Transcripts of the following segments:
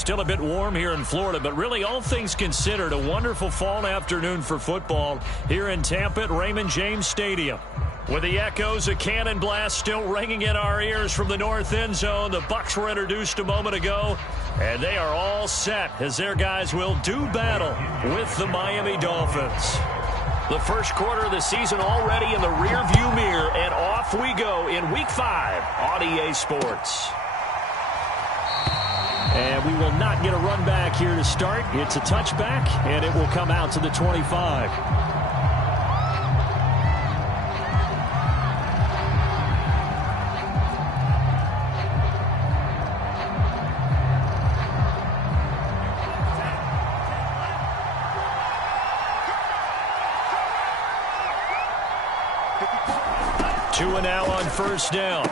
Still a bit warm here in Florida, but really all things considered, a wonderful fall afternoon for football here in Tampa at Raymond James Stadium. With the echoes of cannon blast still ringing in our ears from the north end zone, the Bucs were introduced a moment ago, and they are all set as their guys will do battle with the Miami Dolphins. The first quarter of the season already in the rearview mirror, and off we go in Week 5 on EA Sports. And we will not get a run back here to start. It's a touchback, and it will come out to the 25. 2 now on first down.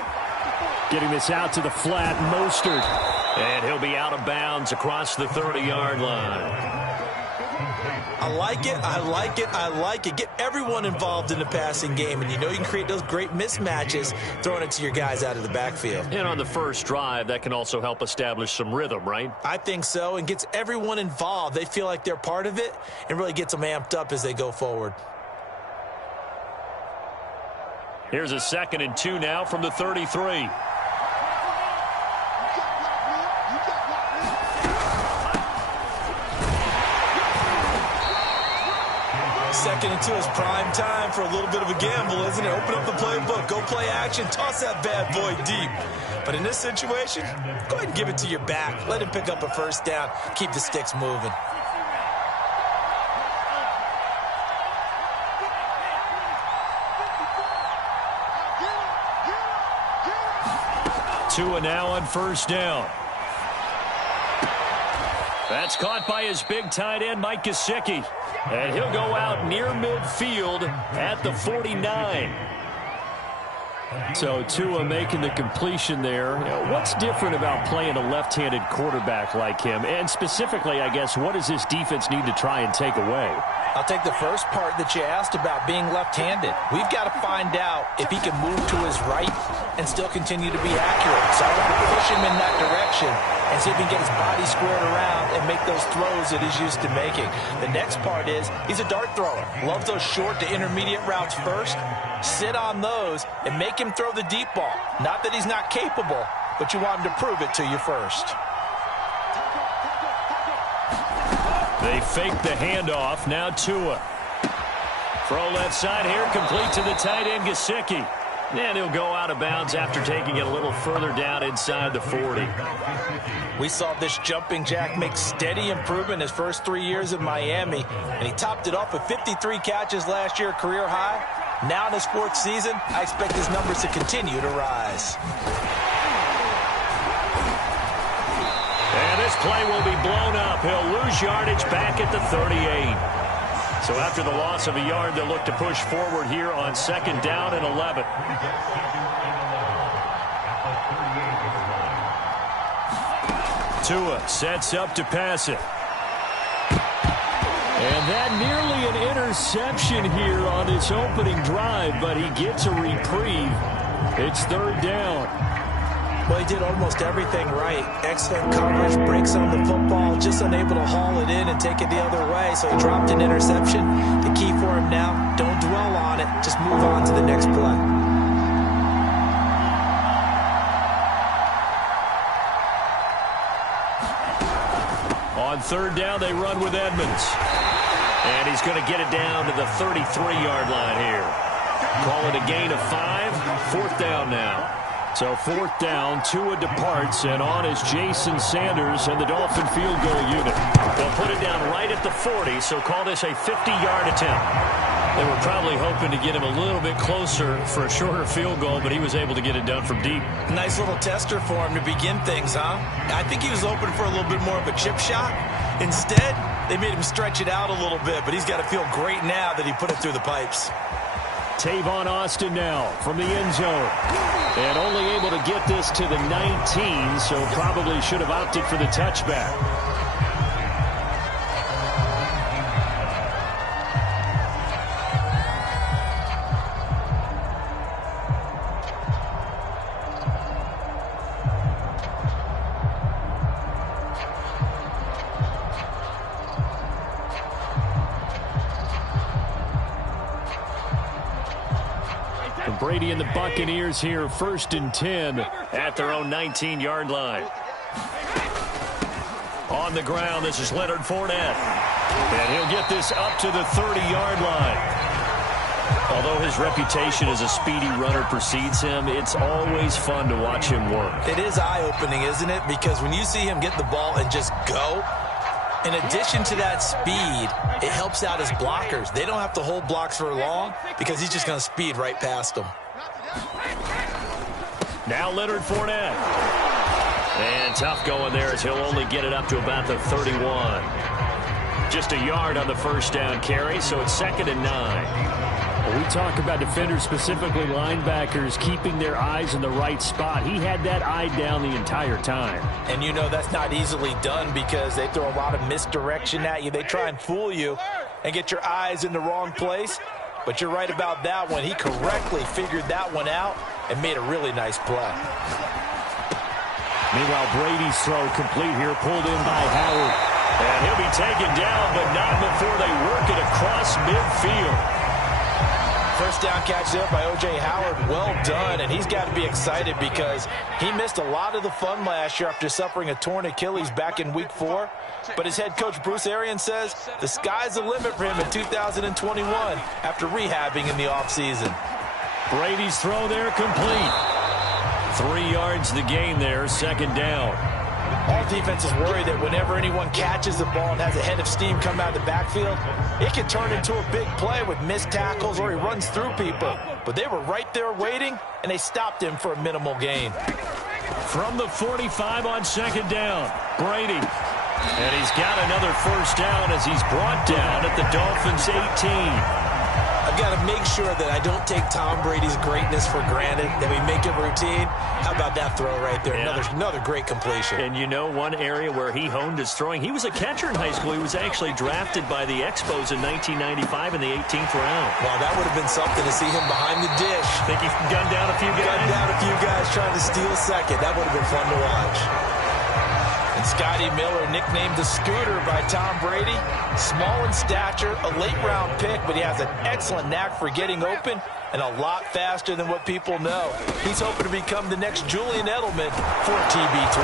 Getting this out to the flat, Mostert. And he'll be out of bounds across the 30-yard line. I like it, I like it, I like it. Get everyone involved in the passing game, and you know you can create those great mismatches throwing it to your guys out of the backfield. And on the first drive, that can also help establish some rhythm, right? I think so, and gets everyone involved. They feel like they're part of it and really gets them amped up as they go forward. Here's a 2nd and 2 now from the 33. Second and 2 is prime time for a little bit of a gamble, isn't it? Open up the playbook, go play action, toss that bad boy deep. But in this situation, go ahead and give it to your back. Let him pick up a first down. Keep the sticks moving. Tua now on first down. That's caught by his big tight end, Mike Gesicki. And he'll go out near midfield at the 49. So Tua making the completion there. You know, what's different about playing a left-handed quarterback like him? And specifically, I guess, what does this defense need to try and take away? I'll take the first part that you asked about being left-handed. We've got to find out if he can move to his right and still continue to be accurate. So I want to push him in that direction and see if he can get his body squared around and make those throws that he's used to making. The next part is he's a dart thrower. Loves those short to intermediate routes first. Sit on those and make him throw the deep ball. Not that he's not capable, but you want him to prove it to you first. They fake the handoff. Now Tua. Throw left side here, complete to the tight end, Gesicki. And he'll go out of bounds after taking it a little further down inside the 40. We saw this jumping jack make steady improvement his first 3 years in Miami, and he topped it off with 53 catches last year, career high. Now in his 4th season, I expect his numbers to continue to rise. And this play will be blown up. He'll lose yardage back at the 38. So after the loss of a yard, they'll look to push forward here on 2nd down and 11. Tua sets up to pass it. And that nearly an interception here on his opening drive, but he gets a reprieve. It's 3rd down. Well, he did almost everything right. Excellent coverage, breaks on the football, just unable to haul it in and take it the other way, so he dropped an interception. The key for him now, don't dwell on it, just move on to the next play. On 3rd down, they run with Edmonds. And he's going to get it down to the 33-yard line here. Call it a gain of 5. 4th down now. So 4th down, Tua departs, and on is Jason Sanders and the Dolphin field goal unit. They'll put it down right at the 40, so call this a 50-yard attempt. They were probably hoping to get him a little bit closer for a shorter field goal, but he was able to get it done from deep. Nice little tester for him to begin things, huh? I think he was open for a little bit more of a chip shot. Instead, they made him stretch it out a little bit, but he's got to feel great now that he put it through the pipes. Tavon Austin now from the end zone. And only able to get this to the 19, so probably should have opted for the touchback. Brady and the Buccaneers here, 1st and 10 at their own 19-yard line. On the ground, this is Leonard Fournette. And he'll get this up to the 30-yard line. Although his reputation as a speedy runner precedes him, it's always fun to watch him work. It is eye-opening, isn't it? Because when you see him get the ball and just go, in addition to that speed, it helps out his blockers. They don't have to hold blocks for long because he's just going to speed right past them. Now Leonard Fournette. And tough going there as he'll only get it up to about the 31. Just a yard on the first down carry, so it's 2nd and 9. We talk about defenders, specifically linebackers, keeping their eyes in the right spot. He had that eye down the entire time. And you know that's not easily done because they throw a lot of misdirection at you. They try and fool you and get your eyes in the wrong place. But you're right about that one. He correctly figured that one out and made a really nice play. Meanwhile, Brady's throw complete here, pulled in by Howard. And he'll be taken down, but not before they work it across midfield. First down catch there by O.J. Howard. Well done, and he's got to be excited because he missed a lot of the fun last year after suffering a torn Achilles back in Week 4. But his head coach, Bruce Arians, says the sky's the limit for him in 2021 after rehabbing in the offseason. Brady's throw there complete. 3 yards the gain there, 2nd down. All defenses worry that whenever anyone catches the ball and has a head of steam come out of the backfield, it can turn into a big play with missed tackles or he runs through people. But they were right there waiting, and they stopped him for a minimal gain. From the 45 on 2nd down, Brady. And he's got another first down as he's brought down at the Dolphins' 18. I've got to make sure that I don't take Tom Brady's greatness for granted, that we make it routine. How about that throw right there? Yeah. Another great completion. And you know one area where he honed his throwing, he was a catcher in high school. He was actually drafted by the Expos in 1995 in the 18th round. Wow, that would have been something to see him behind the dish. Think he gunned down a few guys? Gunned down a few guys trying to steal second. That would have been fun to watch. And Scotty Miller, nicknamed the Scooter by Tom Brady. Small in stature, a late-round pick, but he has an excellent knack for getting open and a lot faster than what people know. He's hoping to become the next Julian Edelman for TB12.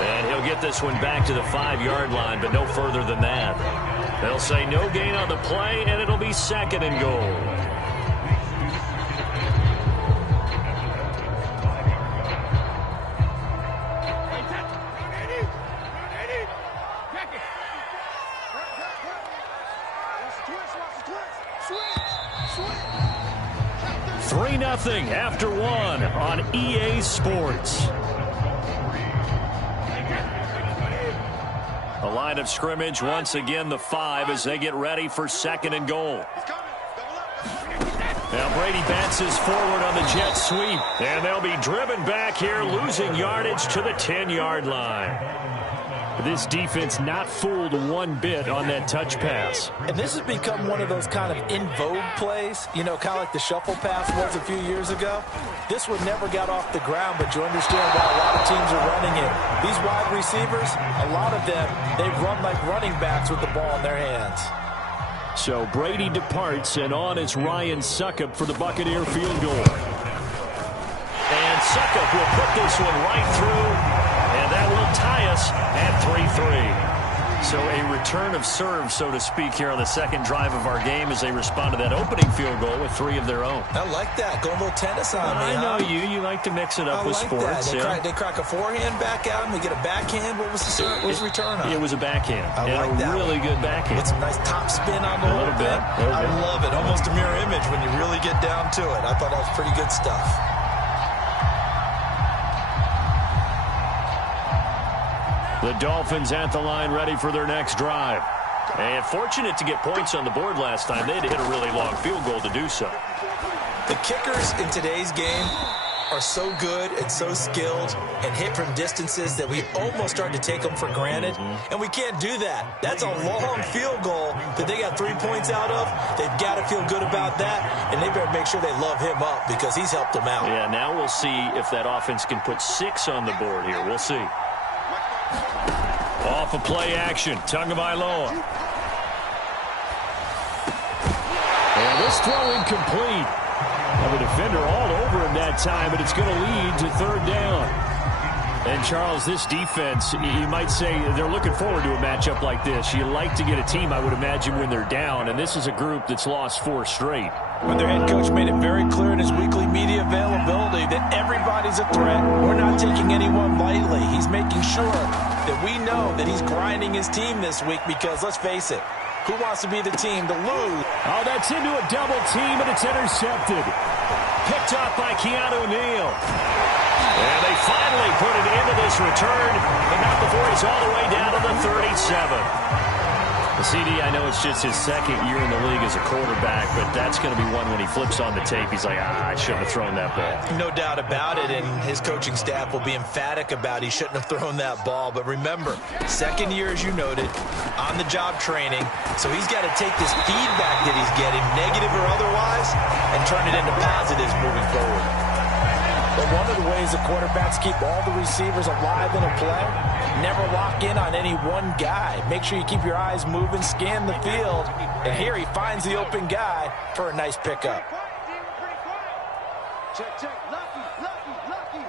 And he'll get this one back to the 5-yard line, but no further than that. They'll say no gain on the play, and it'll be 2nd and goal. Nothing after 1 on EA Sports. A line of scrimmage, once again the 5 as they get ready for 2nd and goal. Now Brady bounces forward on the jet sweep, and they'll be driven back here, losing yardage to the 10-yard line. This defense not fooled one bit on that touch pass. And this has become one of those kind of in vogue plays, you know, kind of like the shuffle pass was a few years ago. This one never got off the ground, but you understand why a lot of teams are running it. These wide receivers, a lot of them, they run like running backs with the ball in their hands. So Brady departs, and on is Ryan Succop for the Buccaneer field goal. And Succop will put this one right through. And that will tie us at 3-3. So a return of serve, so to speak, here on the second drive of our game as they respond to that opening field goal with 3 of their own. I like that. Going a little tennis on me. I know you like to mix it up with sports. They crack a forehand back at him. They get a backhand. What was the return on? It was a backhand. I like that. Really good backhand. With some nice top spin on the little bit. I love it. Almost a mirror image when you really get down to it. I thought that was pretty good stuff. The Dolphins at the line ready for their next drive. And fortunate to get points on the board last time. They had to hit a really long field goal to do so. The kickers in today's game are so good and so skilled and hit from distances that we almost start to take them for granted. And we can't do that. That's a long field goal that they got 3 points out of. They've got to feel good about that, and they better make sure they love him up because he's helped them out. Yeah, now we'll see if that offense can put 6 on the board here. We'll see. Off of play action, Tagovailoa. And this throw incomplete. Have a defender all over him that time, but it's going to lead to third down. And, Charles, this defense, you might say they're looking forward to a matchup like this. You like to get a team, I would imagine, when they're down, and this is a group that's lost 4 straight. But their head coach made it very clear in his weekly media availability that everybody's a threat. We're not taking anyone lightly. He's making sure that we know that he's grinding his team this week because, let's face it, who wants to be the team to lose? Oh, that's into a double team, and it's intercepted. Picked up by Keanu Neal. And they finally put it into this return, but not before he's all the way down to the 37. The CD, I know it's just his second year in the league as a quarterback, but that's going to be one when he flips on the tape. He's like, I shouldn't have thrown that ball. No doubt about it, and his coaching staff will be emphatic about he shouldn't have thrown that ball. But remember, second year, as you noted, on-the-job training, so he's got to take this feedback that he's getting, negative or otherwise, and turn it into positives moving forward. But one of the ways the quarterbacks keep all the receivers alive in a play, never lock in on any one guy. Make sure you keep your eyes moving, scan the field. And here he finds the open guy for a nice pickup. Check, check. Lucky.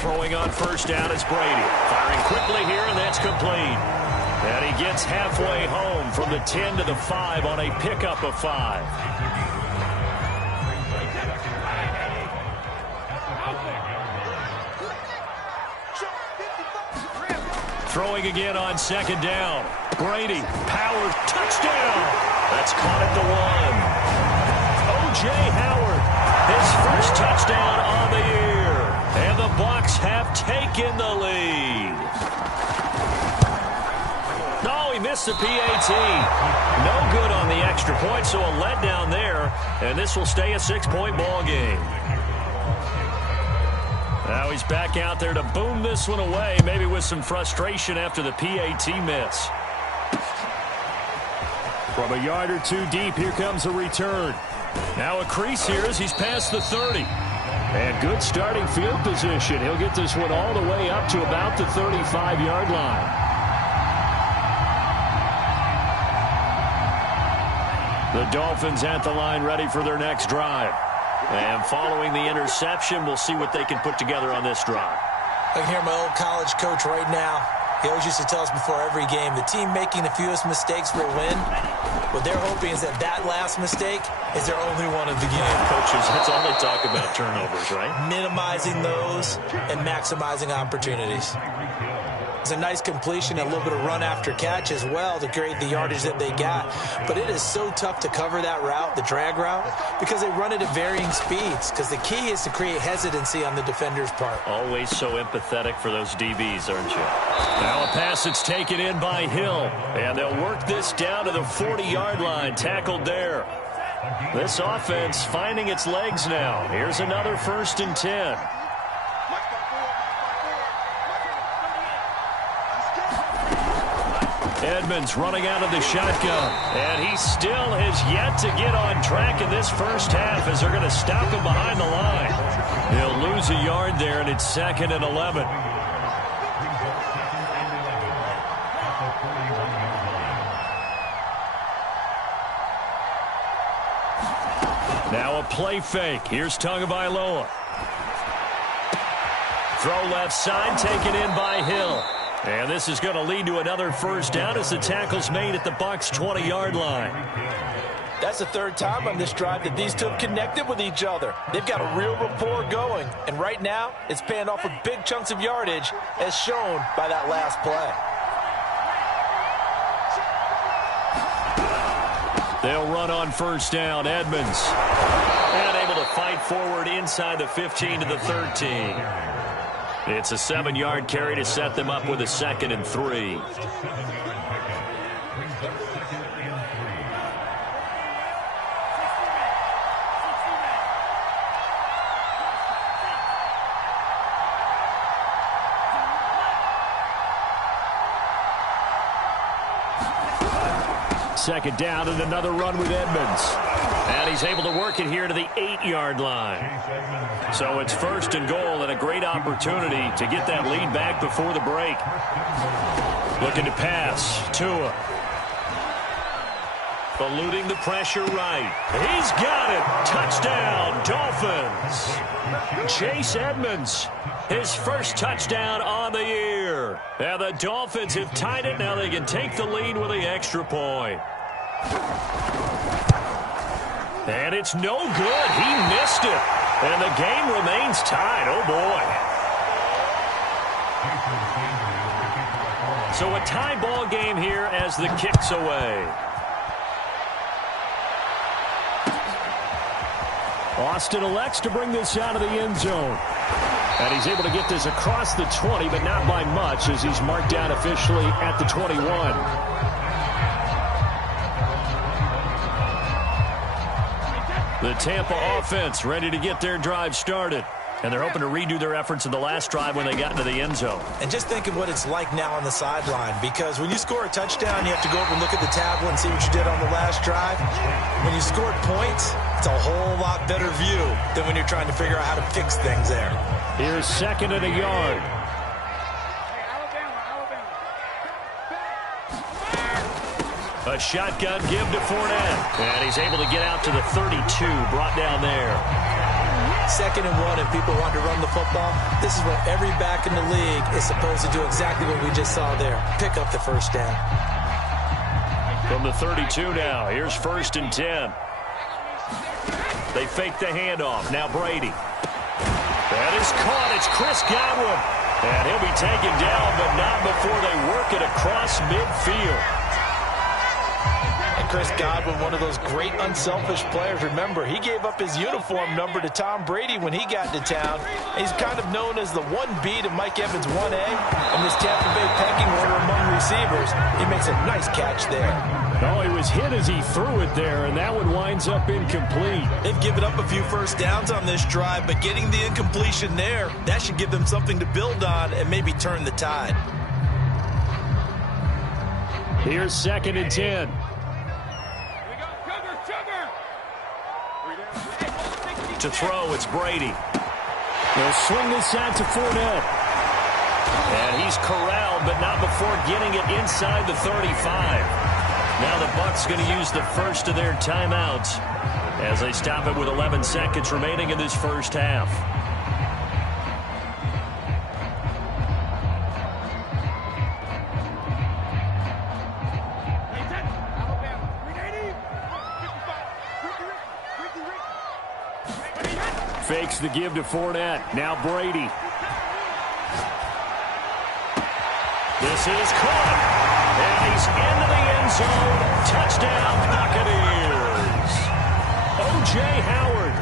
Throwing on first down is Brady. Firing quickly here, and that's complete. And he gets halfway home from the 10 to the 5 on a pickup of 5. Throwing again on second down. Brady, power, touchdown. That's caught at the 1. O.J. Howard, his first touchdown on the year. And the Bucs have taken the lead. No, he missed the PAT. No good on the extra point, so a letdown there. And this will stay a 6-point ball game. Now he's back out there to boom this one away, maybe with some frustration after the PAT miss. From a yard or two deep, here comes a return. Now a crease here as he's past the 30. And good starting field position. He'll get this one all the way up to about the 35-yard line. The Dolphins at the line ready for their next drive. And following the interception, we'll see what they can put together on this drive. I can hear my old college coach right now. He always used to tell us before every game, the team making the fewest mistakes will win. What they're hoping is that that last mistake is their only one of the game. Coaches, that's all they talk about, turnovers, right? Minimizing those and maximizing opportunities. It's a nice completion, a little bit of run after catch as well to create the yardage that they got. But it is so tough to cover that route, the drag route, because they run it at varying speeds. Because the key is to create hesitancy on the defender's part. Always so empathetic for those DBs, aren't you? Now a pass that's taken in by Hill. And they'll work this down to the 40-yard line, tackled there. This offense finding its legs now. Here's another 1st and 10. Edmonds running out of the shotgun. And he still has yet to get on track in this first half as they're going to stop him behind the line. He'll lose a yard there, and it's 2nd and 11. Now a play fake. Here's Tagovailoa. Throw left side, taken in by Hill. And this is going to lead to another first down as the tackle's made at the Bucs' 20-yard line. That's the 3rd time on this drive that these two have connected with each other. They've got a real rapport going. And right now, it's paying off with big chunks of yardage as shown by that last play. They'll run on first down. Edmonds. And able to fight forward inside the 15 to the 13. It's a 7-yard carry to set them up with a 2nd and 3. Second down and another run with Edmonds. And he's able to work it here to the 8-yard line. So it's 1st and goal and a great opportunity to get that lead back before the break. Looking to pass. Tua. Eluding the pressure right. He's got it. Touchdown, Dolphins. Chase Edmonds, his first touchdown on the year. And the Dolphins have tied it. Now they can take the lead with the extra point. And it's no good. He missed it. And the game remains tied. Oh, boy. So a tie ball game here as the kick's away. Austin elects to bring this out of the end zone. And he's able to get this across the 20, but not by much as he's marked down officially at the 21. The Tampa offense ready to get their drive started. And they're hoping to redo their efforts in the last drive when they got into the end zone. And just think of what it's like now on the sideline, because when you score a touchdown, you have to go over and look at the tablet and see what you did on the last drive. When you scored points, it's a whole lot better view than when you're trying to figure out how to fix things there. Here's 2nd and a yard. A shotgun give to Fournette. And he's able to get out to the 32, brought down there. 2nd and 1, and people want to run the football. This is what every back in the league is supposed to do, exactly what we just saw there. Pick up the first down. From the 32 now, here's 1st and 10. They fake the handoff. Now Brady. That is caught. It's Chris Godwin. And he'll be taken down, but not before they work it across midfield. Chris Godwin, one of those great unselfish players. Remember, he gave up his uniform number to Tom Brady when he got to town. He's kind of known as the 1B to Mike Evans 1A. In this Tampa Bay pecking order among receivers, he makes a nice catch there. Oh, he was hit as he threw it there, and that one winds up incomplete. They've given up a few first downs on this drive, but getting the incompletion there, that should give them something to build on and maybe turn the tide. Here's 2nd and 10. To throw, it's Brady. They'll swing this out to Fournette. And he's corralled, but not before getting it inside the 35. Now the Bucs going to use the first of their timeouts as they stop it with 11 seconds remaining in this first half. Fakes the give to Fournette. Now Brady. This is caught. And he's into the end zone. Touchdown, Buccaneers. O.J. Howard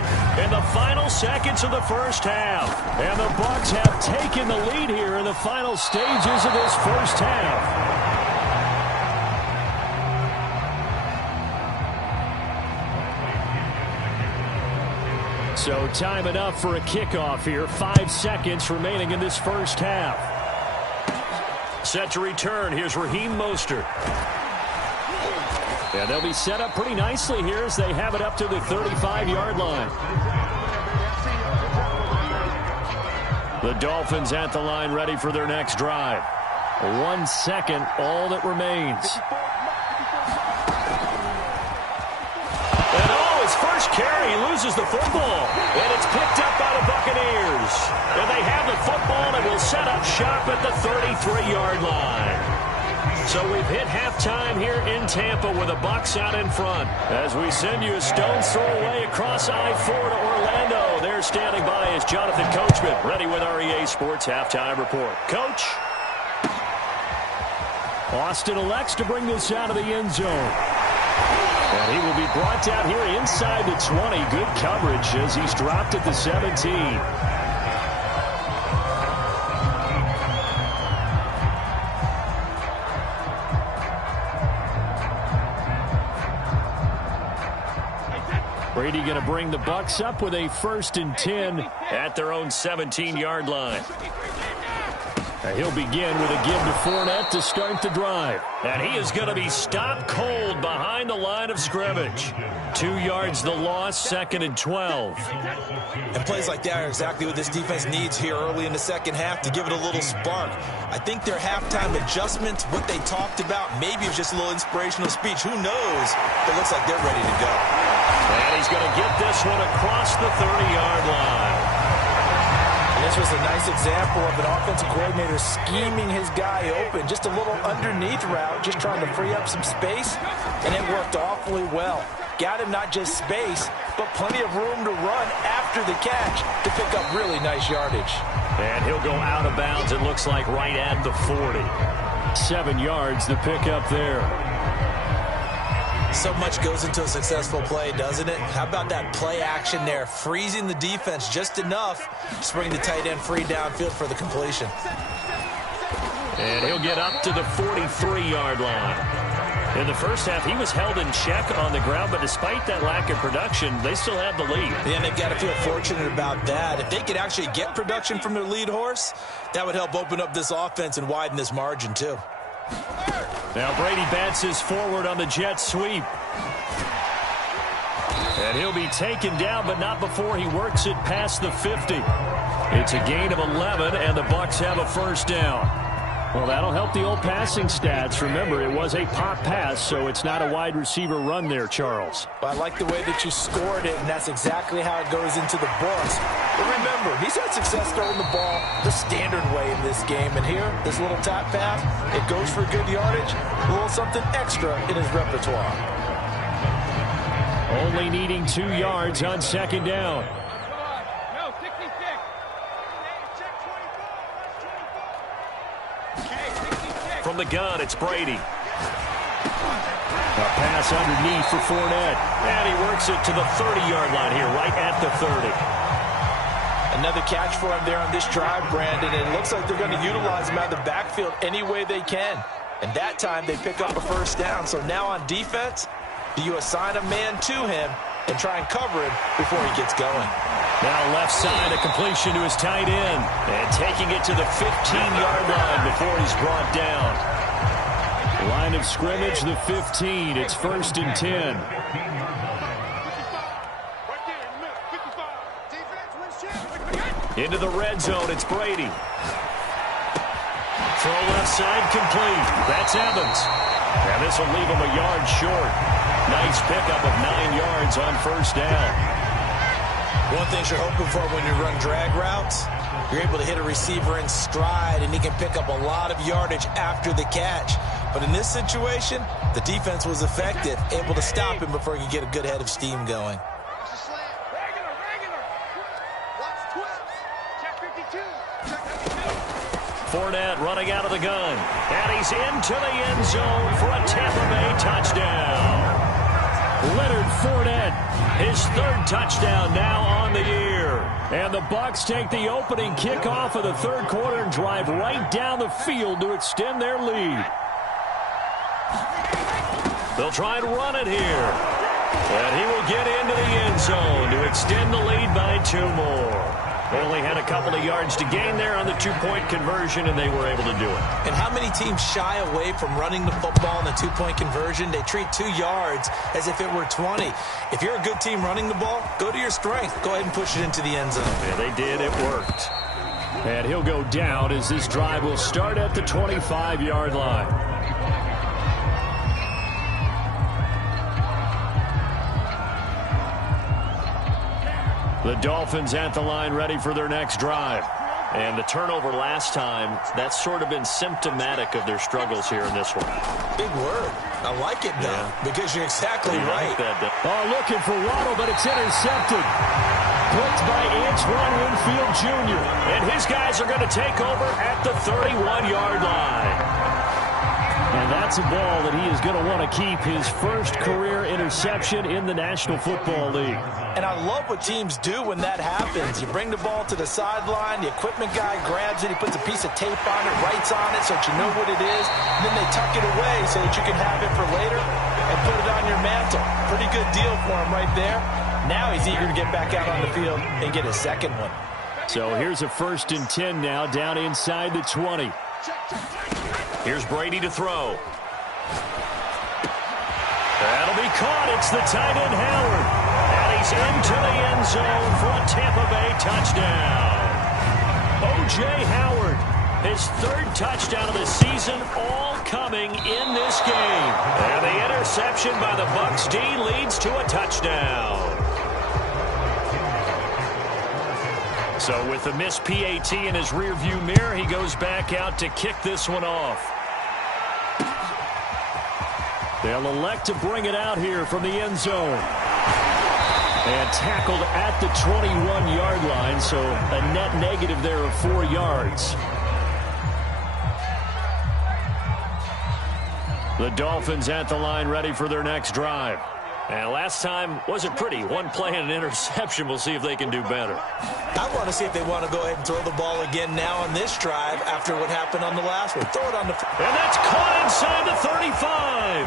in the final seconds of the first half. And the Bucs have taken the lead here in the final stages of this first half. So time enough for a kickoff here. 5 seconds remaining in this first half. Set to return. Here's Raheem Mostert. Yeah, they'll be set up pretty nicely here as they have it up to the 35-yard line. The Dolphins at the line ready for their next drive. 1 second, all that remains. First carry, he loses the football, and it's picked up by the Buccaneers. And they have the football and will set up shop at the 33-yard line. So we've hit halftime here in Tampa with the Bucs out in front. As we send you a stone's throw away across I-4 to Orlando. There standing by is Jonathan Coachman, ready with our EA Sports Halftime Report. Coach. Austin elects to bring this out of the end zone. And he will be brought down here inside the 20. Good coverage as he's dropped at the 17. Brady going to bring the Bucs up with a 1st and 10 at their own 17-yard line. And he'll begin with a give to Fournette to start the drive. And he is going to be stopped cold behind the line of scrimmage. 2 yards the loss, 2nd and 12. And plays like that are exactly what this defense needs here early in the second half to give it a little spark. I think their halftime adjustments, what they talked about, maybe it was just a little inspirational speech. Who knows? But it looks like they're ready to go. And he's going to get this one across the 30-yard line. This was a nice example of an offensive coordinator scheming his guy open. Just a little underneath route, just trying to free up some space, and it worked awfully well. Got him not just space, but plenty of room to run after the catch to pick up really nice yardage. And he'll go out of bounds, it looks like right at the 40. 7 yards to pick up there. So much goes into a successful play, doesn't it? How about that play action there, freezing the defense just enough to bring the tight end free downfield for the completion. And he'll get up to the 43-yard line. In the first half, he was held in check on the ground, but despite that lack of production, they still have the lead. And they've got to feel fortunate about that. If they could actually get production from their lead horse, that would help open up this offense and widen this margin, too. Now Brady bounces forward on the jet sweep. And he'll be taken down, but not before he works it past the 50. It's a gain of 11, and the Bucs have a first down. Well, that'll help the old passing stats. Remember, it was a pop pass, so it's not a wide receiver run there, Charles. But I like the way that you scored it, and that's exactly how it goes into the books. But remember, he's had success throwing the ball the standard way in this game. And here, this little tap pass, it goes for good yardage, a little something extra in his repertoire. Only needing 2 yards on second down. From the gun, it's Brady. A pass underneath for Fournette. And he works it to the 30-yard line here, right at the 30. Another catch for him there on this drive, Brandon. It looks like they're going to utilize him out of the backfield any way they can. And that time they pick up a first down. So now on defense, do you assign a man to him and try and cover him before he gets going? Now left side, a completion to his tight end. And taking it to the 15-yard line before he's brought down. Line of scrimmage, the 15. It's 1st and 10. Into the red zone, it's Brady. Throw left side, complete. That's Evans. And this will leave him a yard short. Nice pickup of 9 yards on first down. One thing you're hoping for when you run drag routes, you're able to hit a receiver in stride, and he can pick up a lot of yardage after the catch. But in this situation, the defense was effective, able to stop him before he could get a good head of steam going. Fournette running out of the gun. And he's into the end zone for a Tampa Bay touchdown. Leonard Fournette, his 3rd touchdown now on the year. And the Bucs take the opening kickoff of the 3rd quarter and drive right down the field to extend their lead. They'll try and run it here. And he will get into the end zone to extend the lead by 2 more. Only had a couple of yards to gain there on the 2-point conversion, and they were able to do it. And how many teams shy away from running the football in the 2-point conversion? They treat 2 yards as if it were 20. If you're a good team running the ball, go to your strength. Go ahead and push it into the end zone. Yeah, they did. It worked. And he'll go down as this drive will start at the 25-yard line. The Dolphins at the line ready for their next drive. And the turnover last time, that's sort of been symptomatic of their struggles here in this one. Big word. I like it, though, because you're exactly right. Looking for Waddle, but it's intercepted. Blitzed by Antoine Winfield Jr. And his guys are going to take over at the 31-yard line. And that's a ball that he is going to want to keep, his first career interception in the National Football League. And I love what teams do when that happens. You bring the ball to the sideline, the equipment guy grabs it, he puts a piece of tape on it, writes on it so that you know what it is, and then they tuck it away so that you can have it for later and put it on your mantle. Pretty good deal for him right there. Now he's eager to get back out on the field and get his second one. So here's a 1st and 10 now down inside the 20. Here's Brady to throw. That'll be caught. It's the tight end Howard. And he's into the end zone for a Tampa Bay touchdown. O.J. Howard, his 3rd touchdown of the season, all coming in this game. And the interception by the Bucs D leads to a touchdown. So with the missed PAT in his rearview mirror, he goes back out to kick this one off. They'll elect to bring it out here from the end zone. And tackled at the 21-yard line, so a net negative there of 4 yards. The Dolphins at the line ready for their next drive. And last time wasn't pretty. One play and an interception. We'll see if they can do better. I want to see if they want to go ahead and throw the ball again now on this drive after what happened on the last one. Throw it on the... And that's caught inside the 35.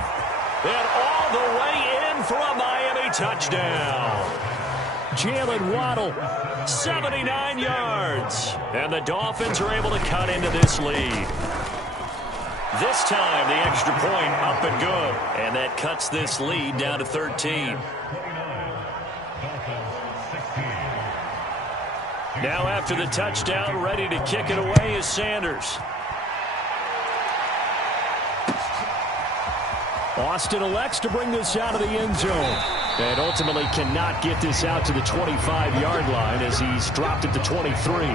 And all the way in for a Miami touchdown. Jalen Waddle, 79 yards. And the Dolphins are able to cut into this lead. This time, the extra point up and good. And that cuts this lead down to 13. Now after the touchdown, ready to kick it away is Sanders. Austin elects to bring this out of the end zone. And ultimately cannot get this out to the 25-yard line as he's dropped at the 23.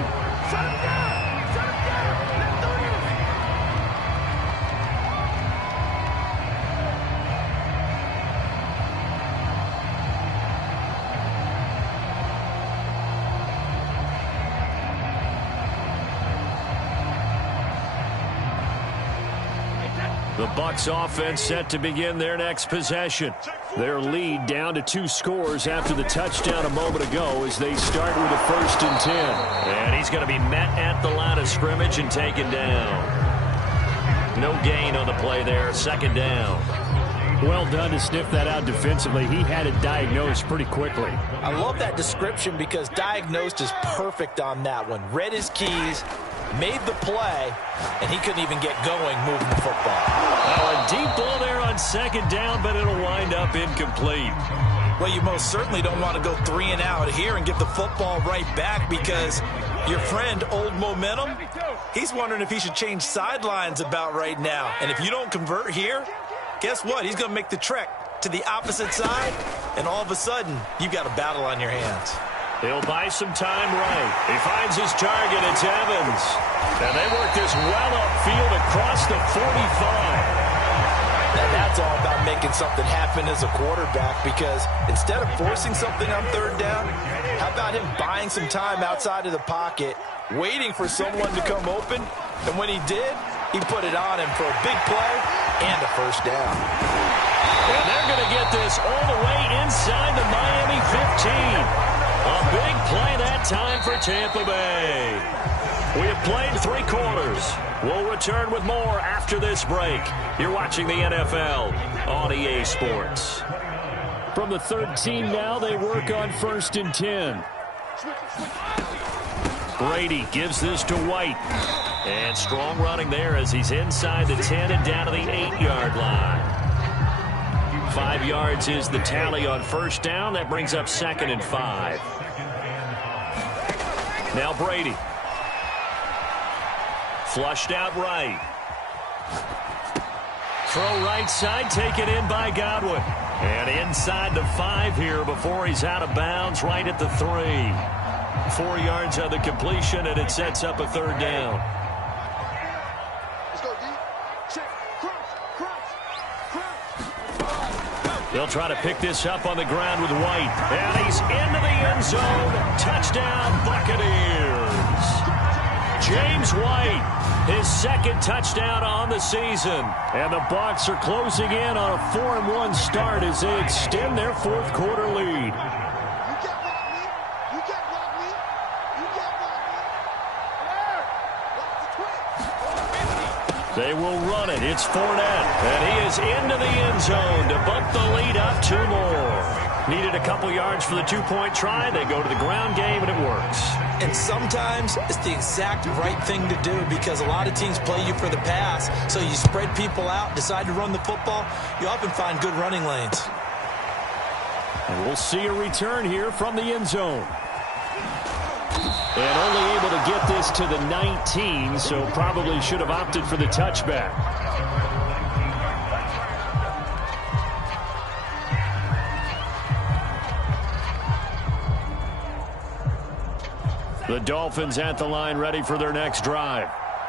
The Bucs offense set to begin their next possession. Their lead down to 2 scores after the touchdown a moment ago as they start with a 1st and 10. And he's going to be met at the line of scrimmage and taken down. No gain on the play there. 2nd down. Well done to sniff that out defensively. He had it diagnosed pretty quickly. I love that description because diagnosed is perfect on that one. Read his keys, made the play, and he couldn't even get going moving the football. Well, a deep ball there on 2nd down, but it'll wind up incomplete. Well, you most certainly don't want to go 3 and out here and get the football right back because your friend, Old Momentum, he's wondering if he should change sidelines about right now. And if you don't convert here, guess what? He's going to make the trek to the opposite side, and all of a sudden, you've got a battle on your hands. He'll buy some time right. He finds his target. It's Evans. And they work this well upfield across the 45. Now that's all about making something happen as a quarterback because instead of forcing something on 3rd down, how about him buying some time outside of the pocket, waiting for someone to come open, and when he did, he put it on him for a big play and a 1st down. And they're going to get this all the way inside the Miami 15. A big play that time for Tampa Bay. We have played 3 quarters. We'll return with more after this break. You're watching the NFL on EA Sports. From the 13 now, they work on 1st and 10. Brady gives this to White. And strong running there as he's inside the 10 and down to the 8-yard line. 5 yards is the tally on 1st down. That brings up 2nd and 5. Now Brady. Flushed out right. Throw right side, taken in by Godwin. And inside the 5 here before he's out of bounds right at the 3. 4 yards on the completion, and it sets up a 3rd down. They'll try to pick this up on the ground with White. And he's into the end zone. Touchdown, Buccaneers. James White, his 2nd touchdown on the season. And the Bucs are closing in on a 4-1 start as they extend their 4th quarter lead. They will run it. It's Fournette. And he is into the end zone to bump the lead up 2 more. Needed a couple yards for the two-point try. They go to the ground game, and it works. And sometimes it's the exact right thing to do because a lot of teams play you for the pass. So you spread people out, decide to run the football. You often find good running lanes. And we'll see a return here from the end zone. And only able to get this to the 19, so probably should have opted for the touchback. The Dolphins at the line ready for their next drive.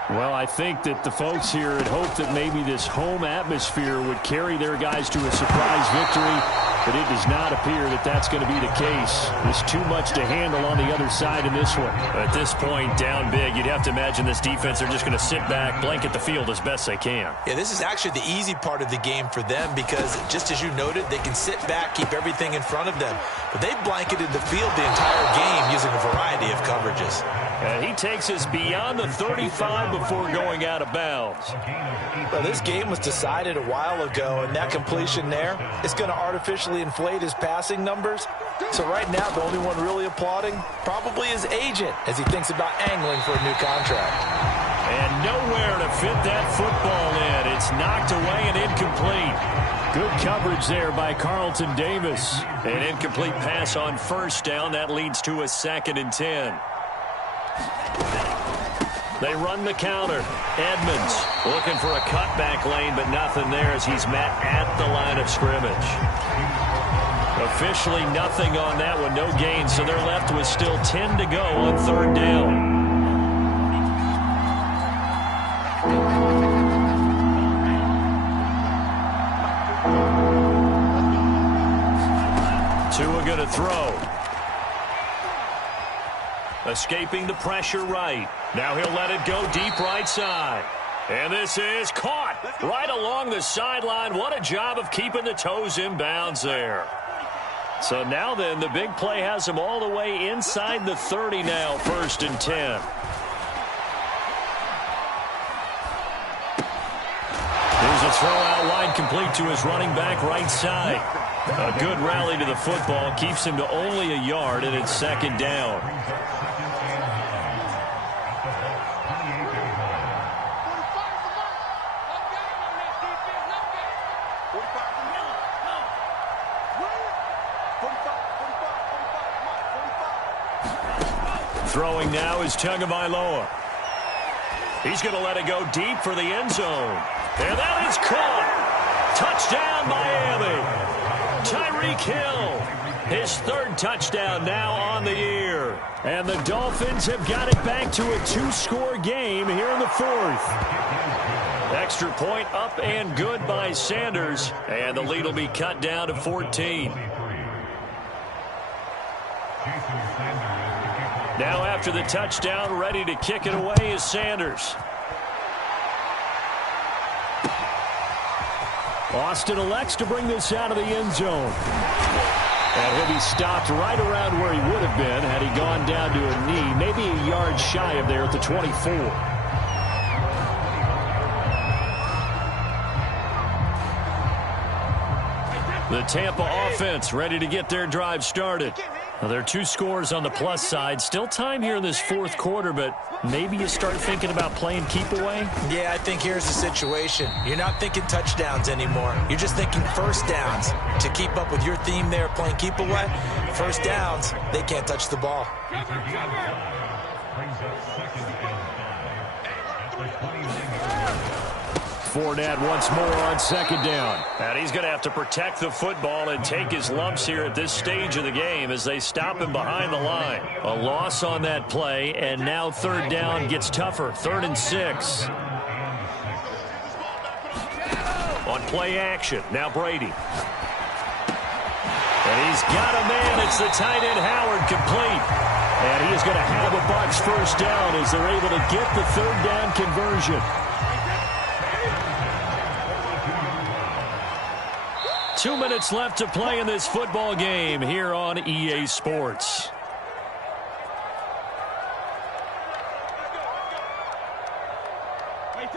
Well, I think that the folks here had hoped that maybe this home atmosphere would carry their guys to a surprise victory, but it does not appear that that's going to be the case. There's too much to handle on the other side in this one. At this point, down big, you'd have to imagine this defense are just going to sit back, blanket the field as best they can. Yeah, this is actually the easy part of the game for them because, just as you noted, they can sit back, keep everything in front of them. But they've blanketed the field the entire game using a variety of coverages. And he takes us beyond the 35 before going out of bounds. Well, this game was decided a while ago, and that completion there is going to artificially inflate his passing numbers. So right now, the only one really applauding probably his agent as he thinks about angling for a new contract. And nowhere to fit that football in. It's knocked away and incomplete. Good coverage there by Carlton Davis. An incomplete pass on first down. That leads to a 2nd and 10. They run the counter. Edmonds looking for a cutback lane, but nothing there as he's met at the line of scrimmage. Officially nothing on that one, no gain, so they're left with still 10 to go on 3rd down. Tua going to throw. Escaping the pressure right. Now he'll let it go deep right side. And this is caught right along the sideline. What a job of keeping the toes in bounds there. So now then, the big play has him all the way inside the 30 now, 1st and 10. Here's a throw out wide complete to his running back right side. A good rally to the football keeps him to only a yard, and it's 2nd down. Throwing now is Tagovailoa. He's going to let it go deep for the end zone. And that is caught. Touchdown, Miami. Tyreek Hill, his 3rd touchdown now on the year. And the Dolphins have got it back to a 2-score game here in the 4th. Extra point up and good by Sanders. And the lead will be cut down to 14. Now after the touchdown, ready to kick it away is Sanders. Austin elects to bring this out of the end zone. And he'll be stopped right around where he would have been had he gone down to a knee, maybe a yard shy of there at the 24. The Tampa offense ready to get their drive started. Well, there are 2 scores on the plus side. Still time here in this 4th quarter, but maybe you start thinking about playing keep away? Yeah, I think here's the situation. You're not thinking touchdowns anymore. You're just thinking first downs. To keep up with your theme there, playing keep away, first downs, they can't touch the ball. Fournette once more on 2nd down. And he's going to have to protect the football and take his lumps here at this stage of the game as they stop him behind the line. A loss on that play, and now 3rd down gets tougher. 3rd and 6. On play action, now Brady. And he's got a man. It's the tight end Howard, complete. And he is going to have a Bucs 1st down as they're able to get the 3rd down conversion. 2 minutes left to play in this football game here on EA Sports.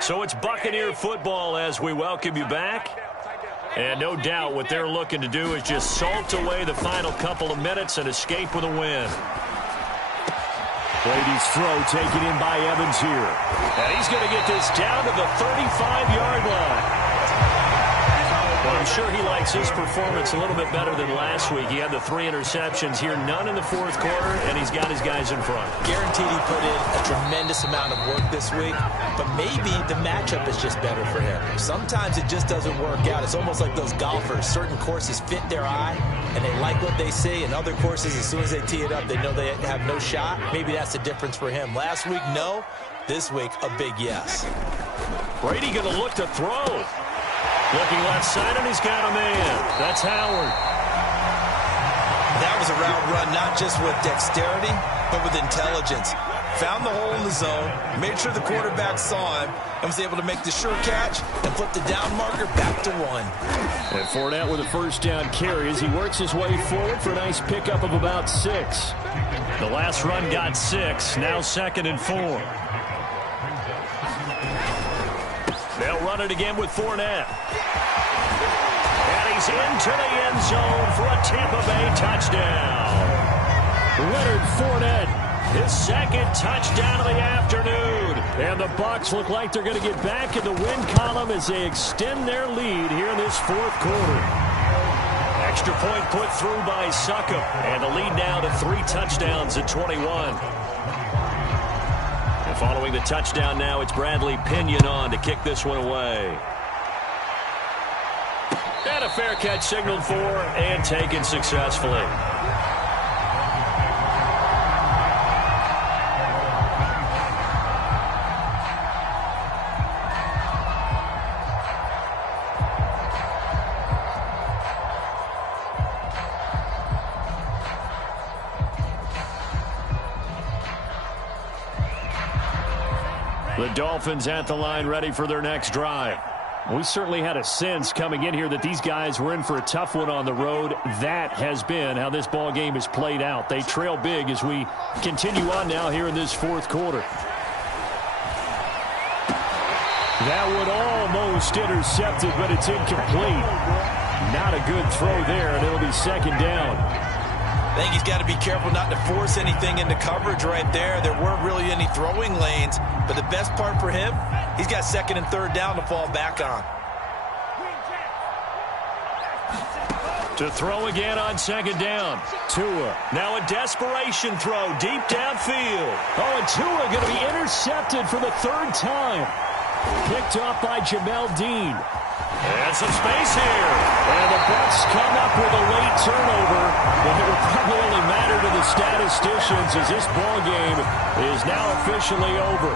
So it's Buccaneer football as we welcome you back. And no doubt what they're looking to do is just salt away the final couple of minutes and escape with a win. Brady's throw taken in by Evans here. And he's going to get this down to the 35-yard line. Well, I'm sure he likes his performance a little bit better than last week. He had the 3 interceptions here, none in the fourth quarter, and he's got his guys in front. Guaranteed he put in a tremendous amount of work this week, but maybe the matchup is just better for him. Sometimes it just doesn't work out. It's almost like those golfers. Certain courses fit their eye, and they like what they see, and other courses, as soon as they tee it up, they know they have no shot. Maybe that's the difference for him. Last week, no. This week, a big yes. Brady going to look to throw. Looking left side, and he's got a man. That's Howard. That was a route run, not just with dexterity, but with intelligence. Found the hole in the zone, made sure the quarterback saw him, and was able to make the sure catch and flip the down marker back to 1. And Bfromdap with a first down carry as he works his way forward for a nice pickup of about 6. The last run got 6, now 2nd and 4. They'll run it again with Bfromdap. And he's into the end zone for a Tampa Bay touchdown. Leonard Fournette, his 2nd touchdown of the afternoon. And the Bucs look like they're going to get back in the win column as they extend their lead here in this fourth quarter. Extra point put through by Succop. And the lead now to 3 touchdowns at 21. Following the touchdown now, it's Bradley Pinion on to kick this one away. And a fair catch signaled for and taken successfully. The Dolphins at the line, ready for their next drive. We certainly had a sense coming in here that these guys were in for a tough one on the road. That has been how this ball game has played out. They trail big as we continue on now here in this fourth quarter. That one almost intercepted, but it's incomplete. Not a good throw there, and it'll be 2nd down. I think he's got to be careful not to force anything into coverage right there. There weren't really any throwing lanes, but the best part for him, he's got 2nd and 3rd down to fall back on. To throw again on 2nd down. Tua. Now a desperation throw deep downfield. Oh, and Tua going to be intercepted for the 3rd time. Picked off by Jamel Dean. And some space here. And the Bucs come up with a late turnover, but it will probably only matter to the statisticians as this ball game is now officially over.